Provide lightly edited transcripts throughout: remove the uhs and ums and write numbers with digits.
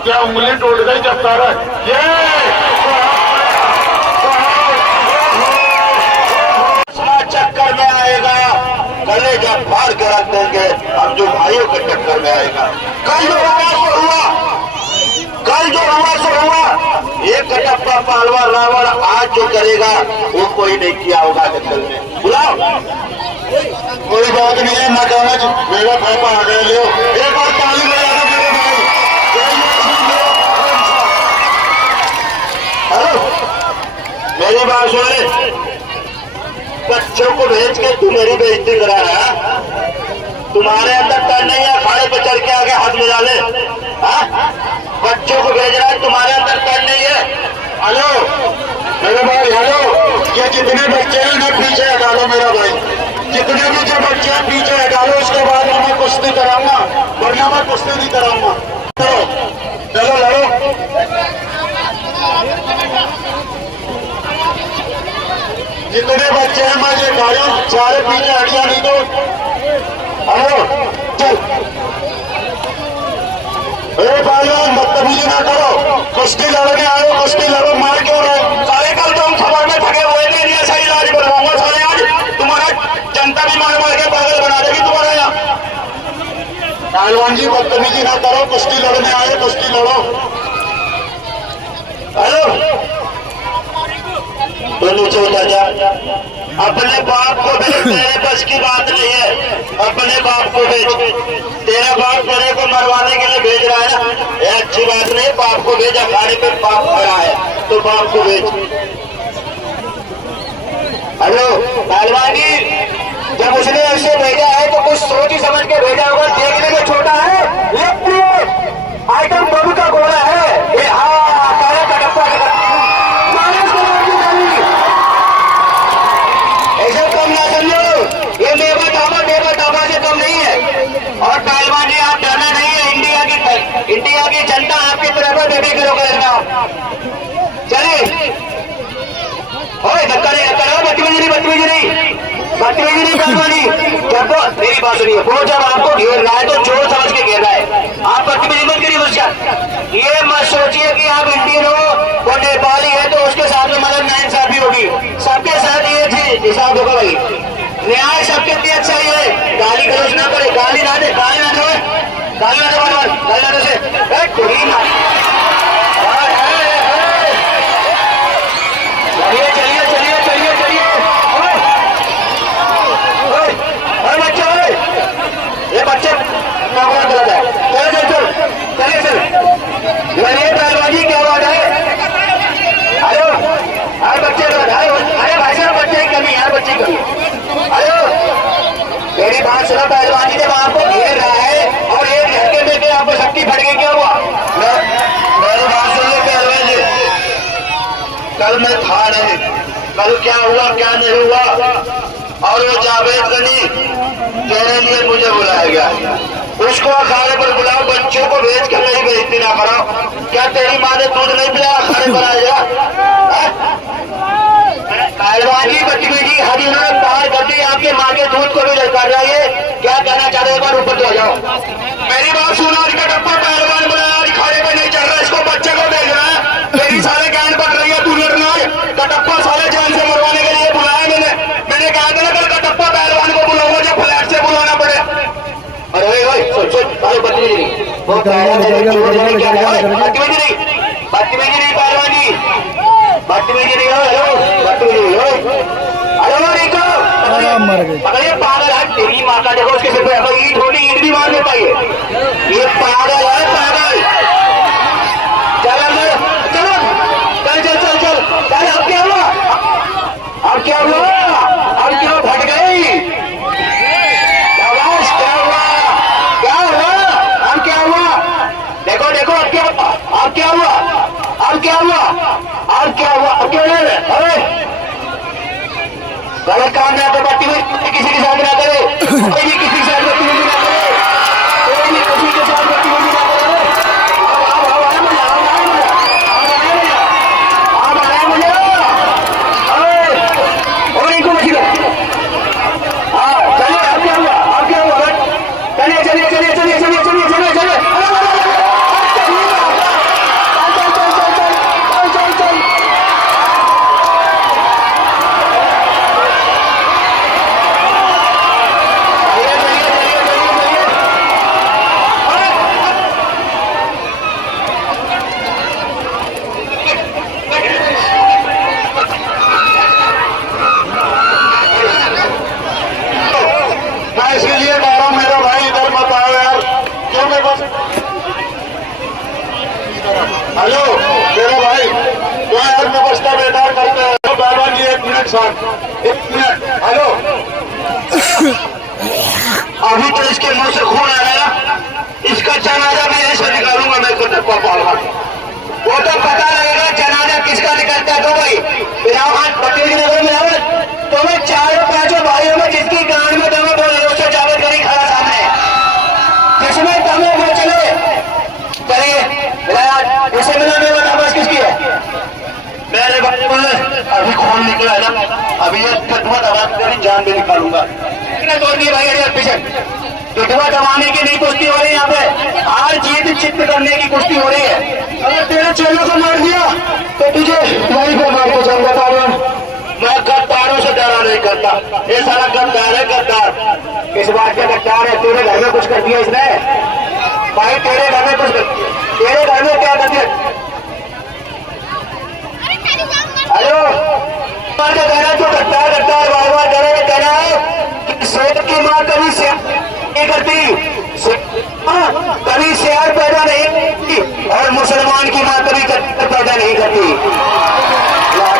अब क्या उंगली टूट गई जब तारा ये चक्कर में आएगा, कलेजा फाड़ के रख देंगे। अब जो भाइयों के चक्कर में आएगा, कल जो हुआ सो हुआ। एक कटप्पा पालवा रावण आज जो करेगा वो कोई नहीं किया होगा जंगल में। बुलाओ, कोई बात नहीं है, मैं कहूँगा मेरा पापा आ गए, लियो एक बार ताली बजा दो मेरे भाई। हेलो, मेरी बात सुन ले, बच्चों को भेज के तू मेरी बेइज्जती करा रहा है। तुम्हारे अंदर डर नहीं है अखाड़े पे चढ़ के आगे हाथ मिला ले? बच्चों को भेज रहा है, तुम्हारे अंदर डर नहीं है? हेलो मेरे भाई, हेलो, ये जितने बच्चे हैं ना पीछे हटा लो मेरा भाई, जितने भी जो बच्चे हैं पीछे हटा लो। उसके बाद मैं कुश्ती कराऊंगा, वरना मैं कुश्ती नहीं कराऊंगा। चलो लड़ो। जितने बच्चे हैं मैं ये खा रहा हूँ, सारे पीछे हटिया नहीं तो। हेलो चल, अरे पहलवान बदतमीजी ना करो, कुश्ती लड़ने आए हो, कुश्ती लड़ो, मार क्यों रहे? सारे कल तो हम खबर में थके हुए थे, नहीं ऐसा इलाज करवाऊंगा सारे। आज तुम्हारा जनता भी मार मार के पागल बना देगी तुम्हारे यहाँ। पहलवान जी बदतमीजी ना करो, कुश्ती लड़ने आए, कुश्ती लड़ो। हेलो तो नीचे उतर जा, अपने बाप को भेज, तेरे बस की बात नहीं है, अपने बाप को भेज। तेरा बाप तेरे को मरवाने के लिए भेज रहा है ना, ये अच्छी बात नहीं। बाप को भेज, अखाड़े पे बाप खड़ा है तो बाप को भेज। हेलो पहलवान जी, जब उसने ऐसे भेजा है तो कुछ सोच ही समझ के भेजा होगा। देखने में छोटा है लेकिन आइटम बम का घोड़ा है ये। हाँ काला कटप्पा ऐसे कम ना समझो, ये बेबताबा से कम नहीं है। और पहलवान जी आप डरना नहीं है, इंडिया की जनता आपकी तरफ बेबी करो करेगा। चले धक्का नहीं, बदतमीजी नहीं पहलवान जी। जब मेरी बात सुनिए, वो जब आपको घेर रहा है तो जोर समझ के घेर रहा है, आप बदतमीजी मत करिए उसका। ये मत सोचिए कि आप इंडियन हो, वो नेपाली है तो उसके साथ में मतलब नाइंसाफी होगी। सबके साथ ये चीज हिसाब होगा भाई, न्याय सबके लिए अच्छा ही है। गाली गलौज ना करे, गाली ना दे, गाली ना दे से चलिए। ये बच्चे नौकरा गलत है। चल पहलवानी क्या बात है? हेलो हर बच्चे अरे भाई साहब बच्चे की कमी है, बच्चे की कमी। हेलो मेरी बात सुनो, पहलवानी जब आपको घेर रहा है और एक झटके में के आपको शक्ति फट गई, क्या हुआ? मेरी बात सुन लो पहलवान जी, कल मैं था नहीं, कल क्या हुआ क्या नहीं हुआ। और वो जावेद गनी तेरे लिए मुझे बुलाया गया, उसको अखाड़े पर बुलाओ, बच्चों को भेज कर मेरी बेइज्जती ना कराओ। क्या तेरी माँ ने दूध नहीं पिलाया अखाड़े पर आएगा? पहलवान जी बदतमीजी हद इन्होंने पार कर दी, आपके माँ के दूध को भी ललकार रहा है। क्या कहना चाह रहे हो? एक बार ऊपर तो जाओ। मेरी बात सुनो, कटप्पा पहलवान बुलाया, अखाड़े पे नहीं चल रहा, इसको बच्चे को भेज रहा है। तेरी सारे ज्ञान पड़ रही है, तू लड़ना है। कटप्पा सारे जान से मरवाने के लिए बुलाया मैंने कहा था ना कल कटप्पा पहलवान को बुलाऊंगा, जब फ्लैट से बुलाना पड़े। अरे भाई बदतमीजी नहीं, बदतमीजी नहीं पहलवान जी, बदतमीजी नहीं हो। हेलो बदतमीजी हो, हेलो रिको पकड़िए, पागल है तेरी माँ का। देखो उसके सिर पे ईट होनी, ईट भी मार लेता है ये पागल है, पागल। चल चलो चल। अब क्या हुआ? अब क्या फट गई? क्या हुआ? देखो अब क्या हुआ? अरे गलत काम ना तो बदतमीजी किसी के साथ ना करे, कोई भी किसी के साथ बदतमीजी ना करे, कोई भी किसी के साथ बदतमीजी ना करे। चलिए साथ। एक मिनट, हेलो, अभी तो इसके मुंह से खून आ रहा है, इसका जनाजा भी ऐसे निकालूंगा मैं खुद पहलवान। वो तो पता लगेगा जनाजा किसका निकलता है। तो भाई पटेल नगर में आओ, तुम्हें चारों पांचों भाइयों में जिसकी गांड में तुम्हें बोल रहे हो उससे जावेद करी खड़ा सामने, जिसमें तुम्हें वो चले चलिए इसे मिला नहीं बता बस किसकी है। मेरे बारे में अभी खून निकला है ना, अभी ये कटवा दबा तेरी जान भी निकालूंगा। भाई पीछे कटवा दबाने की नहीं कुश्ती हो रही है, यहाँ पे हार जीत चित्त करने की कुश्ती हो रही है। अगर तेरे चेलों को मार दिया तो तुझे वहीं पे मार के जाऊंगा पावन। मैं गद्दारों से डरा नहीं करता, ये सारा गद्दार है गद्दार। इस बात का गद्दार है, तेरे घर में कुछ कर दिया इसने भाई, तेरे घर में कुछ तेरे घर में क्या कर दिया। हेलो, कहना तो गद्दार गद्दार बार बार डरे कहना है कि शेर की माँ कभी शेर नहीं करती, कभी शेर पैदा नहीं करती, और मुसलमान की माँ कभी पैदा नहीं करती।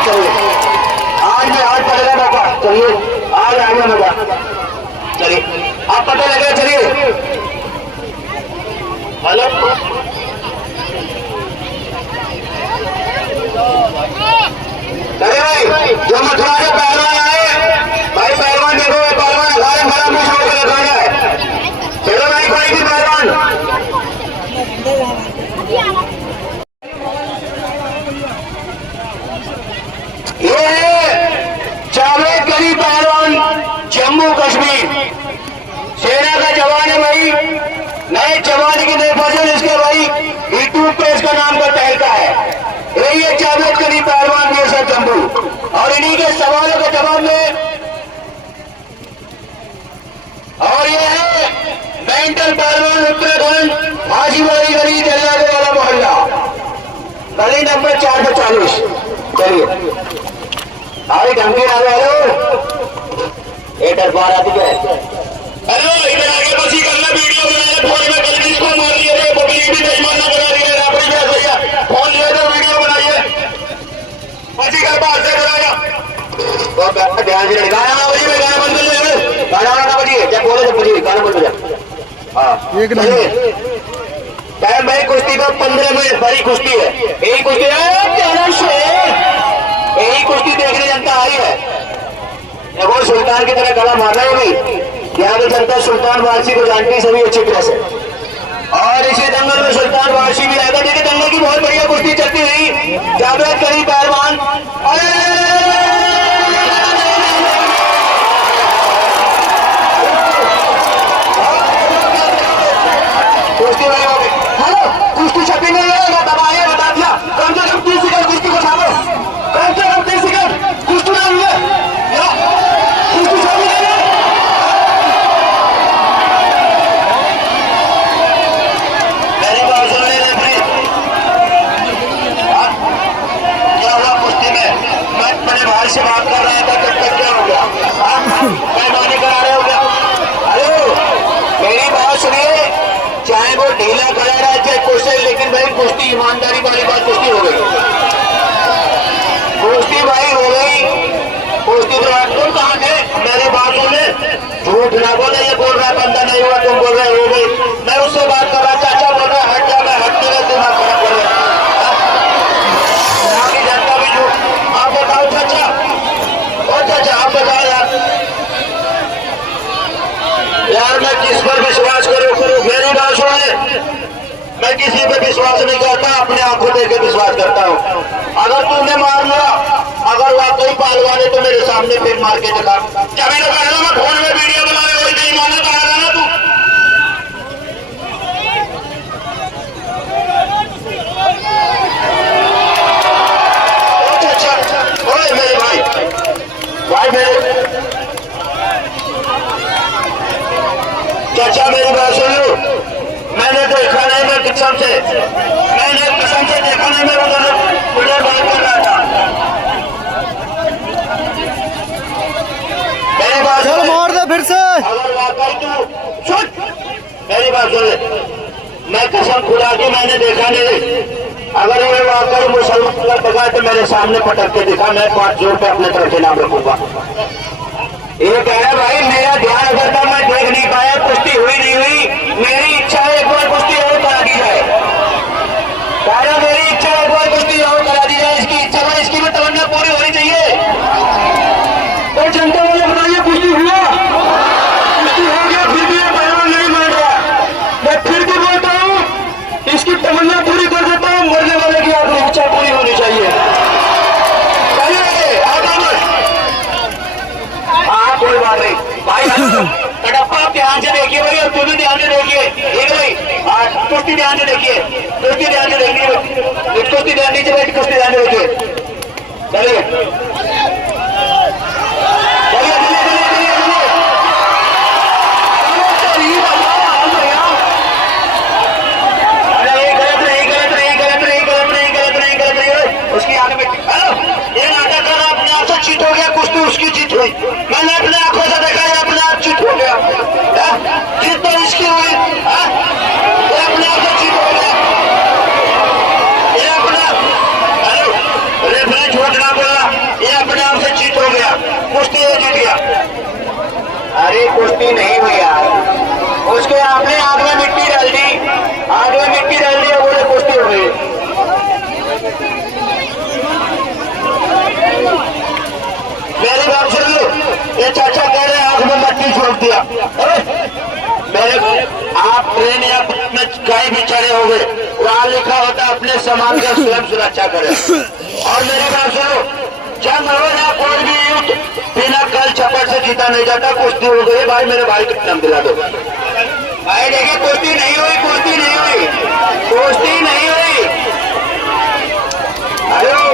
चलिए आज में आज पड़ेगा मौका, चलिए आज आगे मौका, चलिए आप पता लगे। चलिए हेलो, भाई जो मथुरा के पहलवान आए भाई, पहलवान देखो पहलवान हमारे बड़ा मुश्किल से रखा है। चलो भाई कोई भी पहलवान ये है जावेद करी पहलवान, जम्मू कश्मीर सेना का जवान है भाई, नए जवान की नई फसल इसके भाई यूट्यूब पे इसका नाम का तहलका है। यही है जावेद करी पहलवान ये सब जम्मू, और इन्हीं के सवालों के जवाब में, और ये है मेंटल पहलवान उत्तराखंड हाजीबाई गली जल्लादे वाला मोहल्ला, गली नंबर 440। चलिए अरे धमकी आ रहे हो, एक बार आती है। हेलो, इधर आगे बसी करना, वीडियो बनाया फोन में गलती को मार लिया रे, पब्लिक भी बेईमाना बना रही है, राबड़ी भी भैया फोन लिया तो वीडियो बनाइए, बसी कर बाहर से बनाया तो ध्यान से गाना ना बजी, गाना बंद कर ले, गाना ना बजिए, जब बोले जब बजिए, गाना बंद हो जाए। हाँ एक टाइम भाई कुश्ती का 15 मिनट बड़ी कुश्ती है, यही कुश्ती यही कुश्ती देखने जनता आई है। देखो सुल्तान की तरह गला मारना है भी, यहाँ की जनता सुल्तान वारसी को जानती है सभी अच्छी तरह से, और इसी दंगल में सुल्तान वारसी भी आएगा। देखिए दंगल की बहुत बढ़िया कुश्ती चलती हुई, जावेद करी पहलवान कुश्ती भाई हो गई। हेलो, कुश्ती छपी नहीं है, मैं दबाए बता दिया, कम से कम 30 सेकंड कुश्ती को छापो, कम से कम 30 सेकंड कुश्ती नहीं है, कुश्ती छपी नहीं है। मेरी बात सुन ले क्या हुआ कुश्ती में, मैं अपने भाई से बात कर रहा था तब तक क्या हो गया, पैदानी करा रहे हो गया। हेलो, मेरी बात सुनिए, चाहे वो ढीला करा रहा है चाहे कुश्ती, लेकिन भाई कुश्ती ईमानदारी वाली बात कुश्ती हो गई, कुश्ती भाई हो गई, कुश्ती तो तुम कहाँ थे, मेरी बात सुने, झूठ ना बोले, ये बोल रहा है बंदा नहीं हुआ, तुम बोल रहे हो गई, मैं उससे बात कर रहा, चाचा बोल रहा हट जा, मैं हट नहीं, दिमाग खराब कर रहा जनता भी झूठ। आप बताओ चाचा, और चाचा आप बताओ यार मैं किस पर विश्वास करूं, मेरी बात सुने, मैं किसी पे विश्वास नहीं करता, अपने आंखों देख के विश्वास करता हूं। अगर तुमने मार लिया, अगर वाकई पहलवान है तो मेरे सामने फिर मार के दिखा, क्या मैंने कहा मैं फोन में वीडियो बना रहे, वही नहीं मानना बना रहा ना तू। अच्छा ओए मेरे भाई मेरे चाचा मेरी बात सुनो, मैंने देखा नहीं, मैं कसम से देखा नहीं, मैं उधर बात कर रहा था। मेरी बात सुन, मार दे फिर से, अगर वाकई तू सुन मेरी बात सुन, मैं कसम खुदा की मैंने देखा नहीं, अगर ये वाकई मुसलमान का दिखा तो मेरे सामने पटक के दिखा, मैं 5 जोर पे अपने तरफ इनाम रखूंगा। ये कह रहा भाई मेरा ध्यान अगर था, मैं देख नहीं पाया, कुश्ती हुई नहीं हुई, मेरी इच्छा है एक बार कुश्ती और करा दी जाए। कह रहा मेरी इच्छा एक बार कुश्ती और करा दी जाए, इसकी इच्छा है, इसकी भी तमन्ना पूरी होनी चाहिए। तो जनता वाले बताइए कुश्ती हुआ, कुश्ती हो गया, फिर भी ये पहलवान नहीं मान रहा। मैं फिर भी बोलता हूँ इसकी तमन्ना पूरी कर देता हूँ, मरने वाले की आपकी इच्छा पूरी होनी चाहिए। हाँ कोई बात नहीं भाई, कटप्पा आप ध्यान से देखिए भाई, और तुम भी ध्यान से देखिए, ठीक है भाई। हाँ कुश्ती ध्यान से देखिए, कुश्ती ध्यान से देखिए, कुश्ती ध्यान नीचे बैठ, कुश्ती ध्यान से देखिए। चलिए चलिए चलिए उसकी आगे में ये नाटक कर अपने आप से चीट हो गया, कुश्ती उसकी जीत हुई, मैंने अपने आंखों से देखा, ये अपने आप चीट हो गया, जीत तो इसकी हुई, ये अपने आप से चीट हो गया, ये अपना रेफरी झूठ ना बोला, ये अपने आप से चीट हो गया, कुश्ती ये जीत गया। अरे कुश्ती नहीं हुई यार, उसके आपने आग में मिट्टी डाल दी, आग में मिट्टी डाल दी, बोले कुश्ती हो गई। मेरी बात सुन लो, ये चाचा कह रहे हैं आंख में मट्टी छोड़ दिया। मेरे आप ट्रेन या में कहीं भी चढ़े हो गए, वहां लिखा होता अपने सामान का स्वयं सुरक्षा करें। और मेरी बात सुनो, जंग हो ना कोई भी युद्ध बिना कल छप्पर से जीता नहीं जाता। कुश्ती हो गई भाई, मेरे भाई का नाम दिला दो भाई। देखिए कुश्ती नहीं हुई, कुश्ती नहीं हुई, कुश्ती नहीं हुई। हेलो,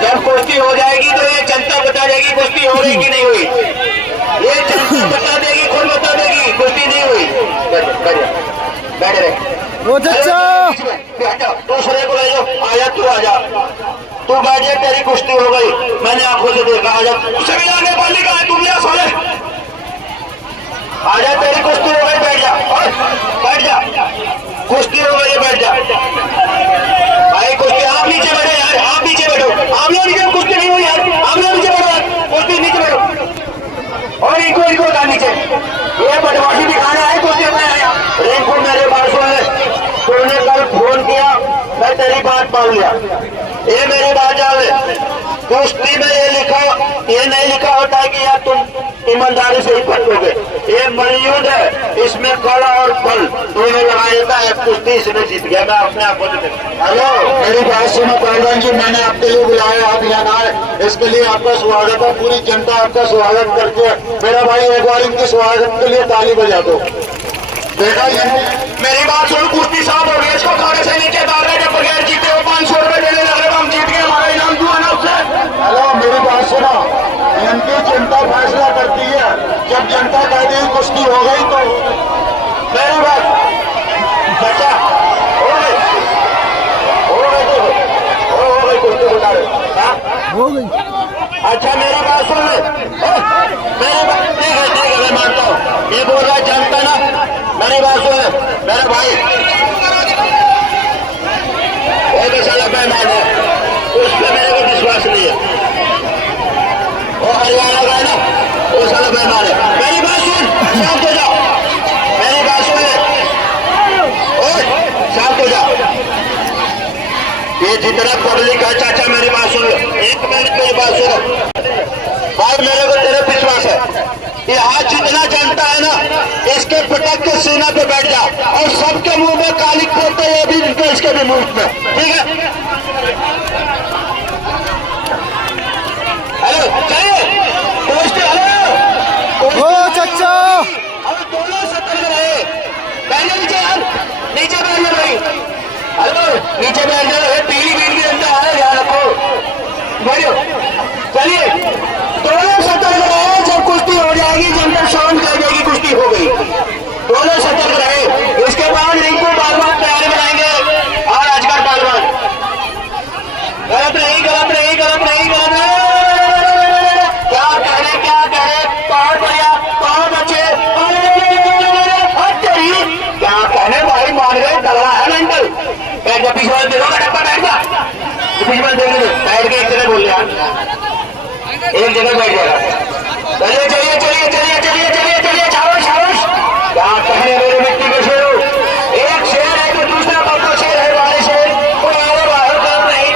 जब कुश्ती हो जाएगी तो ये जनता बता देगी कुश्ती हो गई कि नहीं हुई, ये जनता बता देगी, खुद बता देगी कुश्ती नहीं हुई। बैठ रहे दूसरे को ले जाओ, आजा तू, आजा तू बैठ जा, तेरी कुश्ती हो गई, मैंने आंखों से देखा, आजा संविधान नेपाल लिखा है, तुम यहाँ साले आजा, तेरी कुश्ती हो गई, बैठ जा, बैठ जा, कुश्ती हो गई, बैठ जा भाई। कुश्ती आप नीचे बैठो यार, आप नीचे बैठो, आप लोग नीचे, कुश्ती नहीं हुई यार, आप लोग नीचे बैठो यार, कुश्ती नीचे बैठो। और इनको का नीचे, ये बदमाशी दिखाना है कुश्ती में आया। रिंकू मेरे बात सुन ले, तूने कल फोन किया, मैं तेरी बात मान लिया, ये मेरी बात जावे। कुश्ती में ये लिखा, ये नहीं लिखा होता है कि यार तुम ईमानदारी से ही पटोगे, ये मलयुद्ध है, इसमें कला और बल दोनों लगा देता है। कुश्ती इसने जीत गया, मैं अपने आप को। हेलो मेरी बात सुनो पहलवान जी, मैंने आपके लिए बुलाया, आप यहाँ आए, इसके लिए आपका स्वागत है। पूरी जनता आपका स्वागत करके, मेरा भाई एक बार इनके स्वागत के लिए ताली बजा दो। देखा मेरी बात सुनो, कुश्ती साफ हो गई, इसको खाने से नीचे डाल रहे थे, बगैर जीते हो 500 रुपए देने लगे, हम जीत गए, हमारा इनाम क्यों आना उससे। हेलो मेरी बात सुनो, इनकी जनता फैसला करती है, जब जनता कहती है कुश्ती हो गई तो मेरी बात चाचा हो गई, हो गई कुश्ती बता रहे हो गई। अच्छा मेरी बात सुन ले, मेरी बात ठीक है मैं मानता हूँ, ये बोल रहा है जनता ना, मेरी बात सुन ले मेरा भाई, एक साला बेईमान है, उस पर मेरे को विश्वास नहीं है, वो हरियाणा का है ना, वो साला बेईमान है। मेरी बात सुन, शांत हो जाओ, मेरी बात सुन ले, शांत हो जाओ। ये जितना पब्लिक है चाचा, मेरी बात सुन लो, एक मिनट मेरी बात सुनो भाई, मेरे को तेरे विश्वास है, ये आज जितना जनता है ना, इसके पटक के सीना पे बैठ जा, और सबके मुंह में काली पोते, ये भी इनके इसके भी मुंह में, ठीक है। हेलो चलिए कुश्ती, हेलो ओ चाचा, अब दोनों सतर्क रहे, पहले नीचे यार, नीचे बैठ जाओ भाई, हेलो नीचे बैठ जाओ, पीली बीली अंदर आ रहा रखो बढ़ियो। चलिए दोनों सतर्क रहे, जब कुश्ती हो जाएगी जनता शांत कर देगी, कुश्ती हो गई, दोनों सतर्क रहे। इसके बाद रिंकू बालवान तैयारी बनाएंगे, और अजगर बालवान गलत नहीं, गलत नहीं, गलत नहीं, गलत नहीं, क्या कह रहे, बहुत बढ़िया, बहुत अच्छे, क्या कहने भाई, मान गए, तगड़ा है मेंटल, बैठ जा पीछे, देखो फिजमल देंगे बैठ के एक जगह बोल रहे एक जगह बैठ जाएगा। चलिए चलिए चलिए चलिए चलिए चलिए चलिए शाबाश शाबाश। क्या कहने मेरे मिट्टी के शेरों, एक शेर है तो दूसरा कौन सा शेर है वाले शेर कोई आगे बाहर काम नहीं।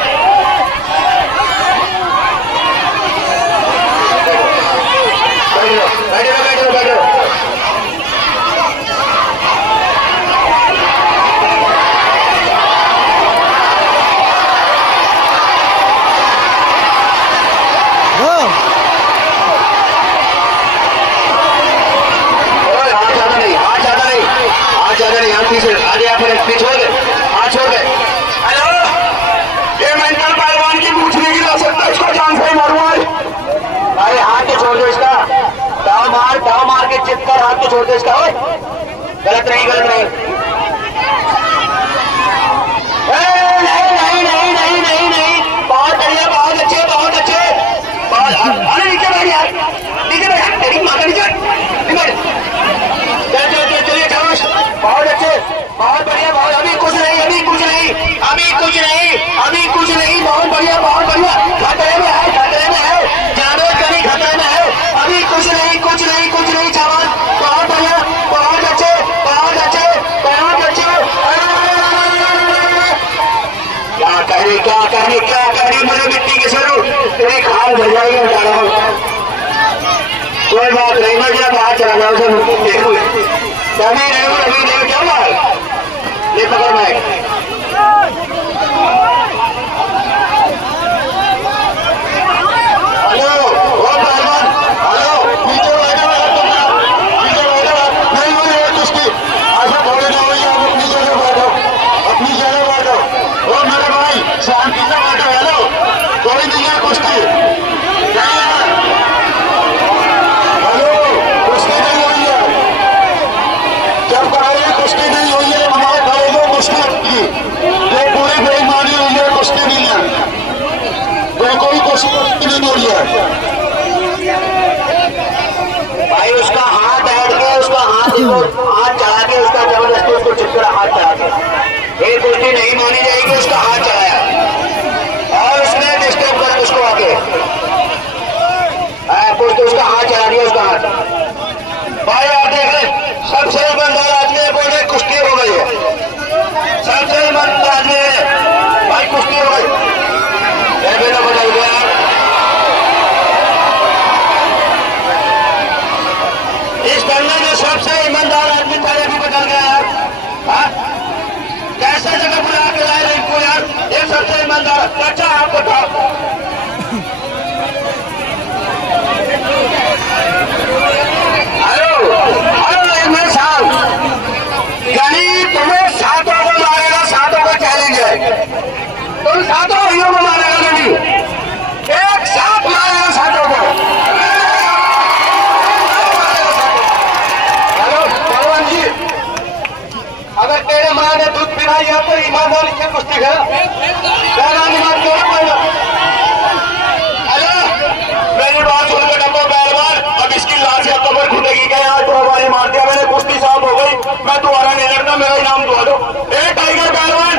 बैठो बैठो बैठो। आगे आप छोड़ गए हाथ छोड़ गए। हेलो ये मेंटल पहलवान की पूछ नहीं गिरा सकता इसको जान से ही मारूंगा भाई। हाथ तो छोड़ दो इसका, दाव मार के चिप कर हाथ तो छोड़ दो इसका। गलत नहीं गलत नहीं नहीं नहीं नहीं नहीं नहीं। बहुत बढ़िया बहुत अच्छे बहुत अच्छे। अरे नीचे बैठ यार नीचे बैठ तेरी माता नीचे चलिए शाबाश बहुत अच्छे बहुत बढ़िया बहुत। अभी कुछ नहीं अभी कुछ नहीं अभी कुछ नहीं अभी कुछ नहीं। बहुत बढ़िया बहुत बढ़िया। खतरे में है खतरे में है जावेद कभी खतरे में है। अभी कुछ नहीं कुछ नहीं कुछ नहीं शाबाश बहुत बढ़िया बहुत अच्छे बहुत अच्छे बहुत अच्छे। क्या कहने मुझे मिट्टी के शुरू तेरी खाल भर जाएगी बता रहा हूँ। कोई बात नहीं मैं जब बाहर चला जाऊँ उसे अभी नहीं क्या बात ये पकड़ मैं। हेलो ओ पहलवान हेलो नीचे बैठो नीचे बैठो नहीं हो रही है कुश्ती ऐसा थोड़ी ना हुई। आप अपनी जगह बैठो अपनी जगह बैठो। ओ मेरे भाई शांति से बैठो। हेलो कोई नहीं है कुश्ती हेलो कुश्ती नहीं हुई है। जब करोगे कुश्ती नहीं हुई है हमारे करोगे कुश्ती की ये पूरी बेईमानी हुई है। कुश्ती नहीं है कोई कुश्ती नहीं हुई है भाई। उसका हाथ बैठ के उसका हाथ देखो हाथ चढ़ा के उसका जबरदस्ती उसको चिपकड़ा हाथ चढ़ा के ये कुश्ती नहीं मानी जाएगी। उसका हाथ चढ़ाया और उसने डिस्टर्ब कर उसको आगे कुछ तो उसका हाथ चढ़ा दिया उसका हाथ। भाई आप देख रहे सबसे ईमानदार आदमी बोले कुश्ती हो गई है। सबसे ईमानदार आदमी है भाई कुश्ती हो गई ना बताइए यार। इस दंगे में सबसे ईमानदार आदमी था ये भी बदल गया यार। कैसे जगह बुला के लाए इनको यार। ये सबसे ईमानदार अच्छा आप बताओ। यानी तुम्हें सातों को मारेगा सातों को चैलेंज है। तुम सातों भाइयों को मारेगा नहीं एक साथ मारेगा सातों को। हेलो भगवान जी अगर तेरे माँ ने दूध पिलाई है तो ईमानदारी से कुश्ती है। हेलो मेरी बात सुनकर डब्बो पहलवान अब इसकी लाश या कबर घुटेगी क्या यार। तो हमारी मार दिया मैंने कुश्ती साफ हो गई मैं दोबारा नहीं लड़ता मेरा इनाम दुआ दो। टाइगर पहलवान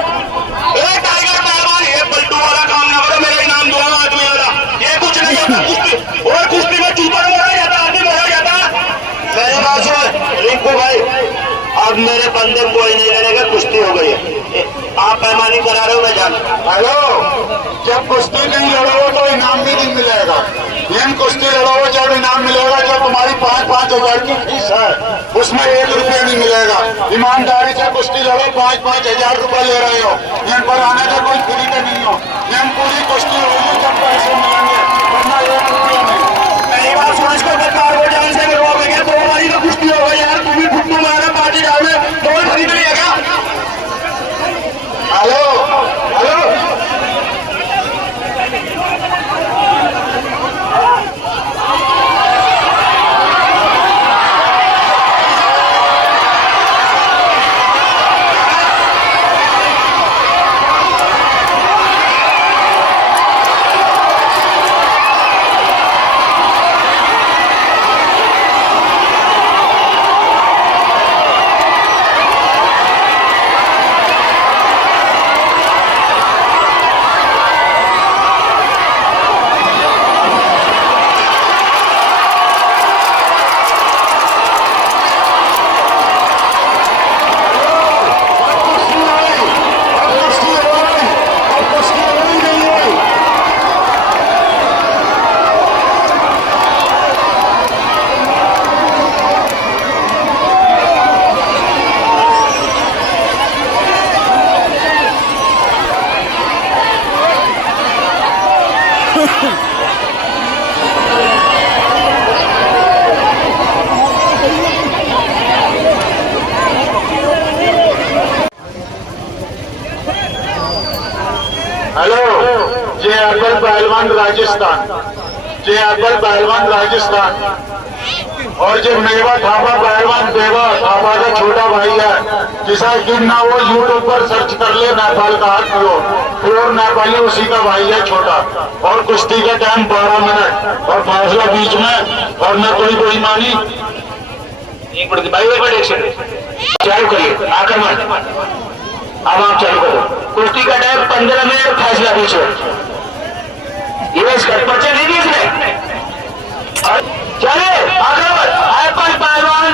ये पलटू वाला काम ना करो मेरा इनाम दुआ आदमी वाला ये कुछ नहीं होता कुश्ती और कुश्ती में चूपर मारा जाता आदमी मारा जाता। मेरी बात सुन रिंकू भाई अब मेरे बंदे कोई नहीं लड़ेगा कुश्ती हो गई है। आप पैमानी करा रहे हो मैं जान। हेलो जब कुश्ती नहीं लड़ोगे तो इनाम भी नहीं मिलेगा। इन कुश्ती लड़ोगे जब इनाम मिलेगा जो तुम्हारी 5-5 हजार की फीस है उसमें 1 रुपया नहीं मिलेगा। ईमानदारी से कुश्ती लड़ो 5-5 हजार रुपये ले रहे हो इन पर आने का कोई फ्री का नहीं हो। इन पूरी कुश्ती होगी जब पैसे मिलेंगे वरना 1 रुपया नहीं। पहली बार सुरेश को बता वो जान से रोकेंगे तो हमारी तो कुश्ती होगा यार। तुम भी फुटबॉल मारा पार्टी डाले तो खरीद लिएगा। हेलो हेलो हेलो, जे अकबर पहलवान राजस्थान, जे अकबर पहलवान राजस्थान और जो मेवा थापा पहलवान देवा थापा का छोटा भाई है, जिसा कि ना वो यूट्यूब पर सर्च कर ले नेपाल का प्योर नेपाली उसी का भाई है छोटा। और कुश्ती का टाइम 12 मिनट और फासला बीच में और न कोई बेईमानी। एक मिनट भाई, एक मिनट चालू करिए आक्रमण। अब आप चालू करो। कुश्ती का टाइम 15 मिनट, फासला बीच में। ये इसका पर्चा नहीं दी इसने। चलिए आक्रमण, एप्पल पहलवान।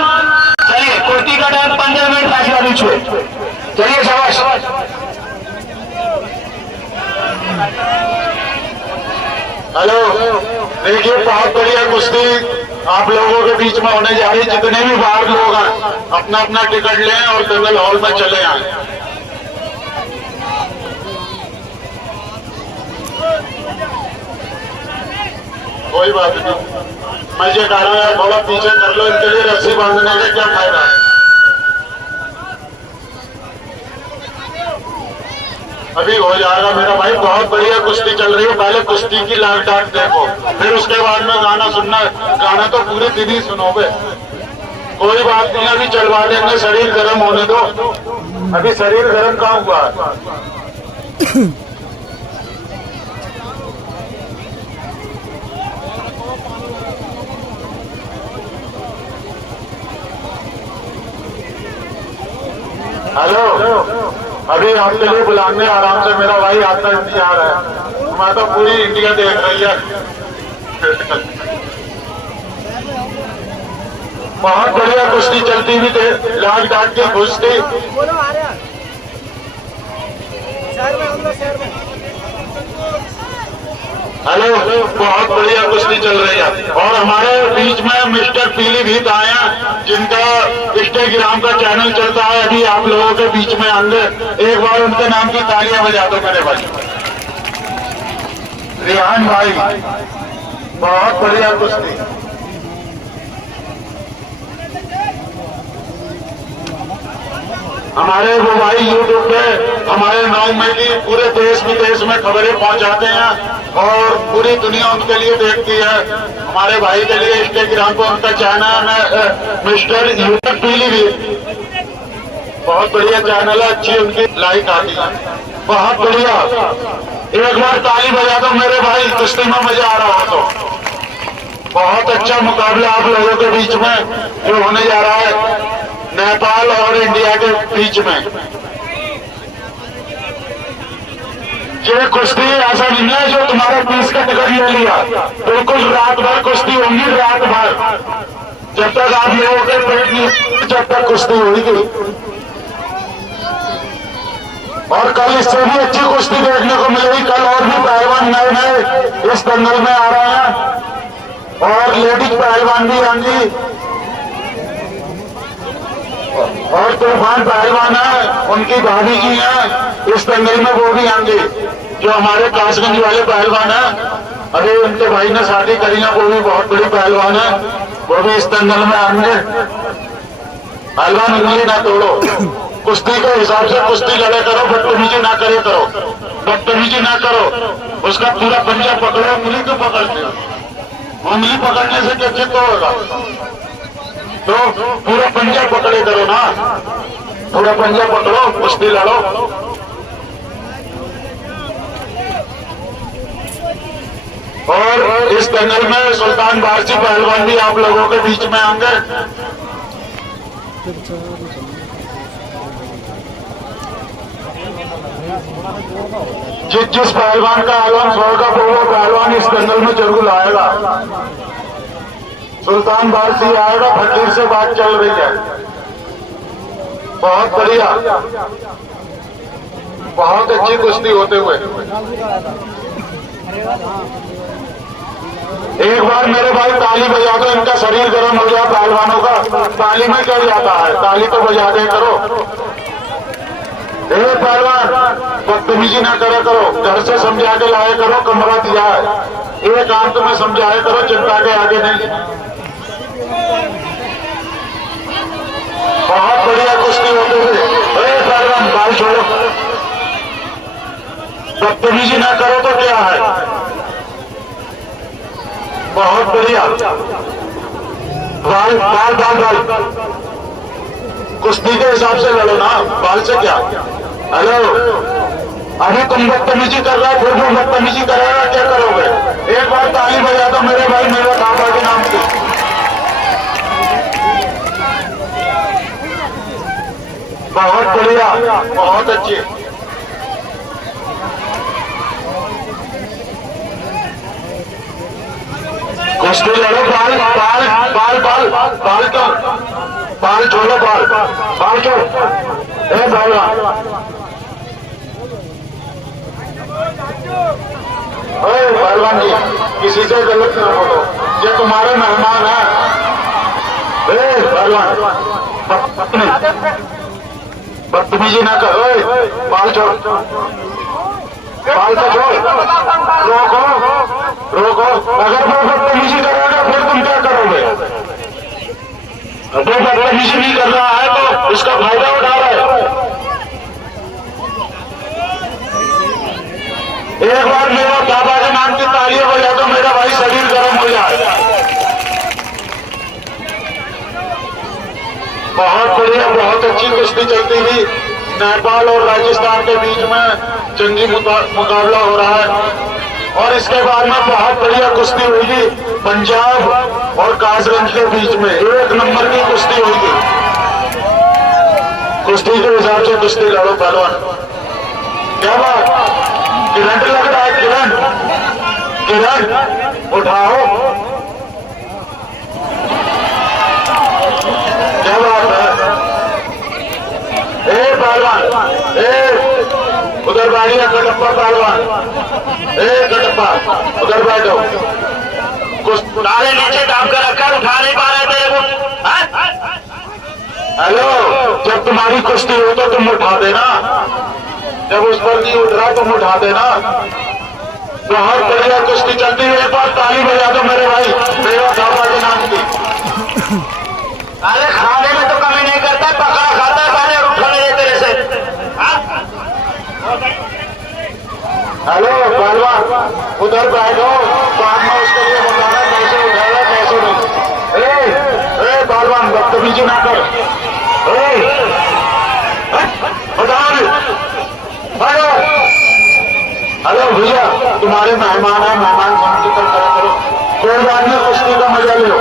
चलिए कुश्ती का टाइम 15 मिनट, फासला बीच में। चलिए शाबाश। हेलो, देखिए बहुत बढ़िया कुश्ती आप लोगों के बीच में होने जा रही। जितने भी बाहर लोग हैं अपना अपना टिकट लें और दंगल हॉल में चले आए। कोई बात नहीं, मैं ये कह रहा हूँ थोड़ा पीछे कर लो, इनके लिए रस्सी बांधने का क्या फायदा। अभी हो जाएगा मेरा भाई, बहुत बढ़िया कुश्ती चल रही है। पहले कुश्ती की लाग डाक देखो, फिर उसके बाद में गाना सुनना। गाना तो पूरे दिन ही सुनोगे, कोई बात नहीं, अभी चलवा देंगे। शरीर गर्म होने दो, अभी शरीर गर्म कहाँ हुआ है। हेलो, अभी आपके लिए बुलाने आराम से मेरा भाई आपका इंतजार है। मैं तो पूरी इंडिया देख रही है। बहुत बढ़िया कुश्ती चलती हुई थे, लाख डाक की कुश्ती। हेलो, बहुत बढ़िया कुश्ती चल रही है। और हमारे बीच में मिस्टर पीलीभीत आए हैं, जिनका इंस्टाग्राम का चैनल चलता है। अभी आप लोगों के बीच में आएंगे, एक बार उनके नाम की तालियां बजा दो मेरे भाई। रिहान भाई, बहुत बढ़िया कुश्ती। हमारे वो भाई यूट्यूब पे हमारे नाम में की पूरे देश विदेश में खबरें पहुंचाते हैं और पूरी दुनिया उनके लिए देखती है। हमारे भाई के लिए इंस्टाग्राम पर उनका चैनल है मिस्टर यूट्यूब पीलीभीत, बहुत बढ़िया चैनल है, अच्छी उनकी लाइक आती है। बहुत बढ़िया, एक बार ताली बजा दो मेरे भाई, कुश्ती में मजा आ रहा हो तो। बहुत अच्छा मुकाबला आप लोगों के बीच में जो होने जा रहा है नेपाल और इंडिया के बीच में। ये कुश्ती ऐसा नहीं है जो तुम्हारा 20 का टिकट ले लिया, बिल्कुल रात भर कुश्ती होगी, रात भर, जब तक आप लोगों के पेट नहीं, जब तक कुश्ती होगी। और कल इससे भी अच्छी कुश्ती देखने को मिलेगी। कल और भी पहलवान नए नए इस दंगल में आ रहे हैं और लेडीज पहलवान भी आएंगी और तूफान पहलवान है, उनकी भाभी जी है इस दंगल में, वो भी आएंगे। जो हमारे कासगंज वाले पहलवान है, अरे उनके भाई ने शादी करी है, वो भी बहुत बड़ी पहलवान है, वो भी इस दंगल में आएंगे। पहलवान उंगली ना तोड़ो, कुश्ती के हिसाब से कुश्ती लड़े करो, बदतमीजी ना करे करो, बदतमीजी ना करो। उसका पूरा पंजा पकड़ो, उंगली को पकड़ते हो, उंगली पकड़ने से क्या चित्त होगा, तो पूरा पंजा पकड़े करो ना, पूरा पंजा पकड़ो, कुश्ती लड़ो। और इस दंगल में सुल्तान बारसी पहलवान भी आप लोगों के बीच में आएंगे। जिस पहलवान का आलम 100 का वो पहलवान इस दंगल में जरूर आएगा। सुल्तान बारसी आएगा, फकीर से बात चल रही है। बहुत बढ़िया, बहुत अच्छी कुश्ती होते हुए। एक बार मेरे भाई ताली बजा दो, इनका शरीर गर्म हो गया पहलवानों का। ताली में क्या जाता है, ताली तो बजा दे करो। पहलवान बदतमीजी ना करे करो, घर से समझा के लाए करो, कमरा दिया है, एकांत में समझाया करो, चिंता के आगे नहीं। बहुत बढ़िया कुश्ती होते हुए। पहलवान बाल छोड़ो, बदतमीजी ना करो तो क्या है। बहुत बढ़िया। बाल बाल बाल बाल कुश्ती के हिसाब से लड़ो ना, बाल से क्या। हेलो, अभी तुम बदतमीजी कर रहा, फिर वो बदतमीजी करेगा, क्या करोगे। एक बार ताली बजा दो मेरे भाई मेरे पापा के नाम से। बहुत बढ़िया, बहुत अच्छी। कुश्ती लड़ो, बाल बाल बाल बाल बाल तो बाल छोड़ो, बाल छोड़। ए पहलवान जी, किसी से गलत ना बोलो, ये तुम्हारे मेहमान है। पहलवान बदतमीजी ना कर। बाल छोड़, बाल का छोड़, रोको रोको। अगर वो बदतमीजी करोगे फिर तुम क्या करोगे। वो बदतमीजी नहीं कर रहा है तो उसका फायदा उठा रहा है। एक बार मेरा बाबा के नाम की तालियां हो जाए तो मेरा भाई शरीर गर्म हो जाए। बहुत बढ़िया, बहुत अच्छी कुश्ती चलती थी। नेपाल और राजस्थान के बीच में जंगी मुकाबला हो रहा है और इसके बाद में बहुत बढ़िया कुश्ती हुई पंजाब और कासगंज के बीच में। एक नंबर की कुश्ती हुई। कुश्ती के हिसाब से कुश्ती लड़ो पहलवान। क्या बात, करंट लग रहा है। किरण उठाओ, क्या बात है। पहलवान उधर बैठिए, कटप्पा पहलवान। कटप्पा उधर बैठो। कुछ नारे नीचे दाब कर रखा, उठा नहीं पा रहे थे वो। हेलो, जब तुम्हारी कुश्ती हो तो तुम उठा देना, जब उस पर नहीं उठ रहा तुम उठा देना। बहुत बढ़िया कुश्ती चलती है। एक बार ताली बजा दो मेरे भाई मेरा बाबा के नाम की। अरे खाने में तो कमी नहीं करता, पकड़ा खाता है सारे, उठा नहीं तेरे से। हेलो पहलवान, उधर बैठो, बाद में उसके लिए बताना कैसे उठाया कैसे नहीं। पहलवान बदतमीजी ना कर। हेलो भैया, तुम्हारे मेहमान है, मेहमान समझ कर करा करो। कोई बात नहीं, कुश्ती का मजा लो।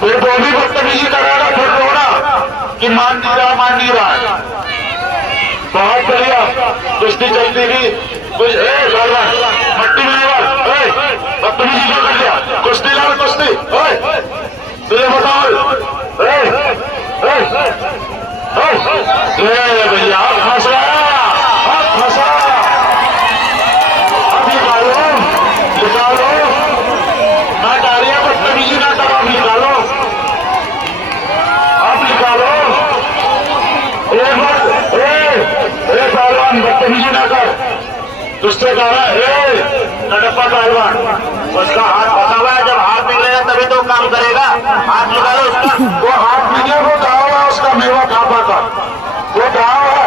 फिर वो भी बदतमीजी करेगा, फिर रोना कि मान नहीं रहा है। बहुत बढ़िया कुश्ती चलती थी। कुछ मट्टी में बदतमीजी क्यों कर दिया। कुश्ती लड़ कुश्ती। तुझे बताओ भैया, फंसा फंसा। अब निकालो निकालो, मैं डालिया बदतमीजी ना करो, अब निकालो, अब निकालो। पहलवान बदतमीजी ना कर, तुझसे कह रहा कटप्पा पहलवान, उसका हाथ फंसा हुआ है। जब हाथ निकलेगा तभी तो काम करेगा। हाथ निकालो उसका। वो हाथ निकले, वो गाँव है उसका, मेवा खापा का वो गाँव है।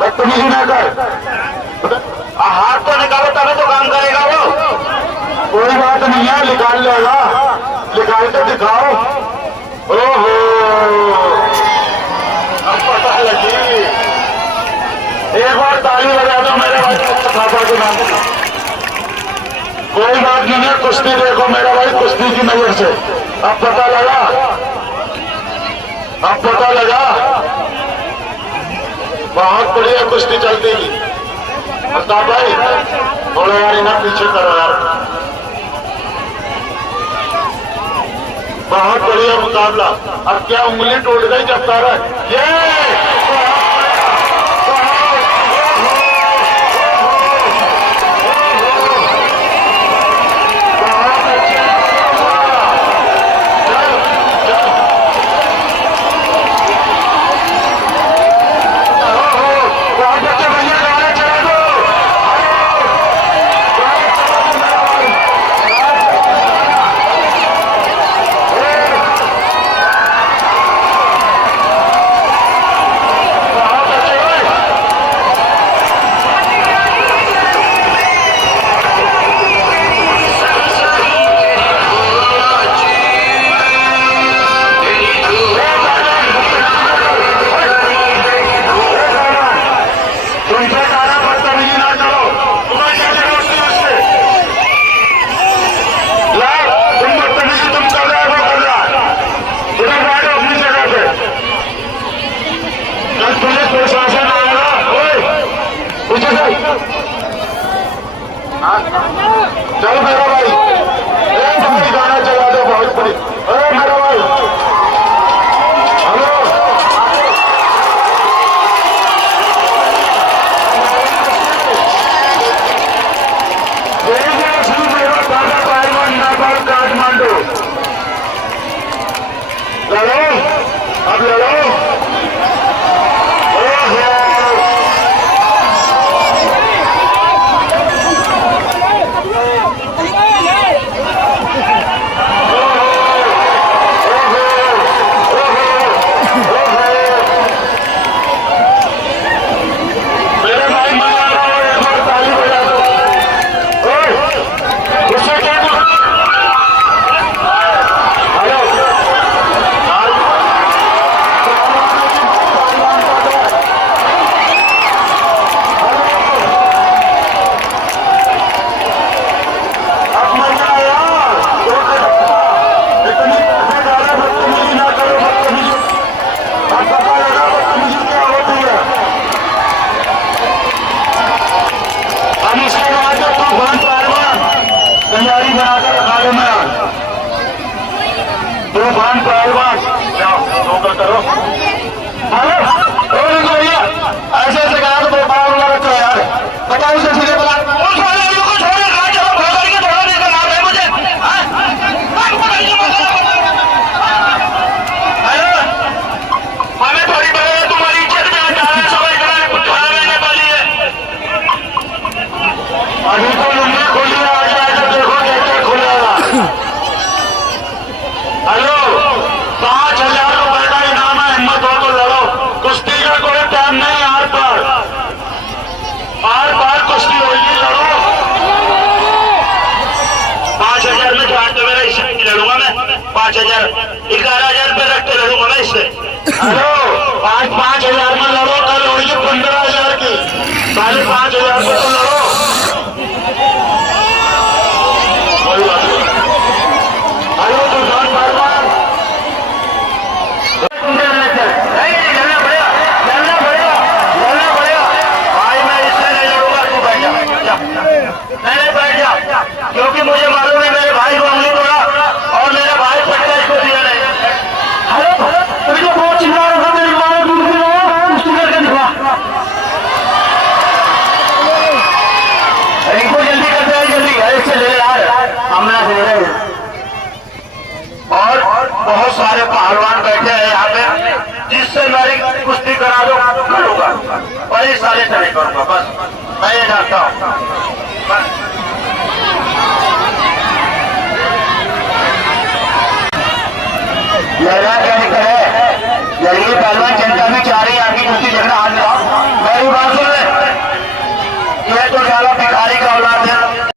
बदतमीजी ना कर, हाथ तो निकालो तभी तो काम करेगा वो। कोई बात नहीं है, निकाल लेगा, निकाल के दिखाओ। ओहो, अब पता लगी। एक बार ताली बजा दो मेरे भाई खापा के नाम से। कोई बात नहीं है, कुश्ती देखो मेरा भाई, कुश्ती की नजर से। अब पता लगा, अब पता लगा। बहुत बढ़िया कुश्ती चलती थी। प्रताप भाई थोड़ा यार इन्हें पीछे करो यार। बहुत बढ़िया मुकाबला। अब क्या उंगली टूट गई जब तारा ये तूफान पहलवान जाओ नौकर करो। हेलो भैया ऐसे ऐसे कहा तो मुकाबला रखो यार, बताओ उसे सीधे बता। उस वाले लोगों को छोड़ो, राज को खोल के छोड़ो, नहीं तो नाम है मुझे। हेलो हमें थोड़ी बड़े तुम्हारी इज्जत में हटा रहे सवाई कराने कुछ खाना मैंने पाली है। अभी तो लुंगी खोली है, आगे आके देखो क्या खुलेगा। हेलो 5,000 रुपए का इनाम है, हिम्मत हो तो लड़ो। कुश्ती का कोई टाइम नहीं, आर पार कुश्ती होगी, लड़ो। 5,000 में जान तो मेरा इससे नहीं लड़ूंगा मैं। 5,000 11,000 रुपये रख के लड़ूंगा मैं इससे। हेलो 5,000 में लड़ो, कल होगी 15,000 की, पहले 5,000 में तो लड़ो। कोई बात नहीं। हेलो तूफान पहलवान नहीं बैठ जा, क्योंकि मुझे मालूम है मेरे भाई को उंगली तोड़ा और मेरा भाई पट्टा इसको दिया नहीं। हेलो तुम तो बहुत चिल्ला रहा था, मेरी माँ दूध पिलाओ, कुश्ती करके दिखा। इनको जल्दी करते हैं, जल्दी ऐसे ले यार, हमने से ले। और बहुत सारे पहलवान बैठे हैं यहाँ पे, जिससे मेरी कुश्ती करा दो करूंगा, बड़ी सारे चले करूंगा, बस मैं ये जानता हूँ। मेरा क्या दिक्कत है, जल्दी पहलवान जनता में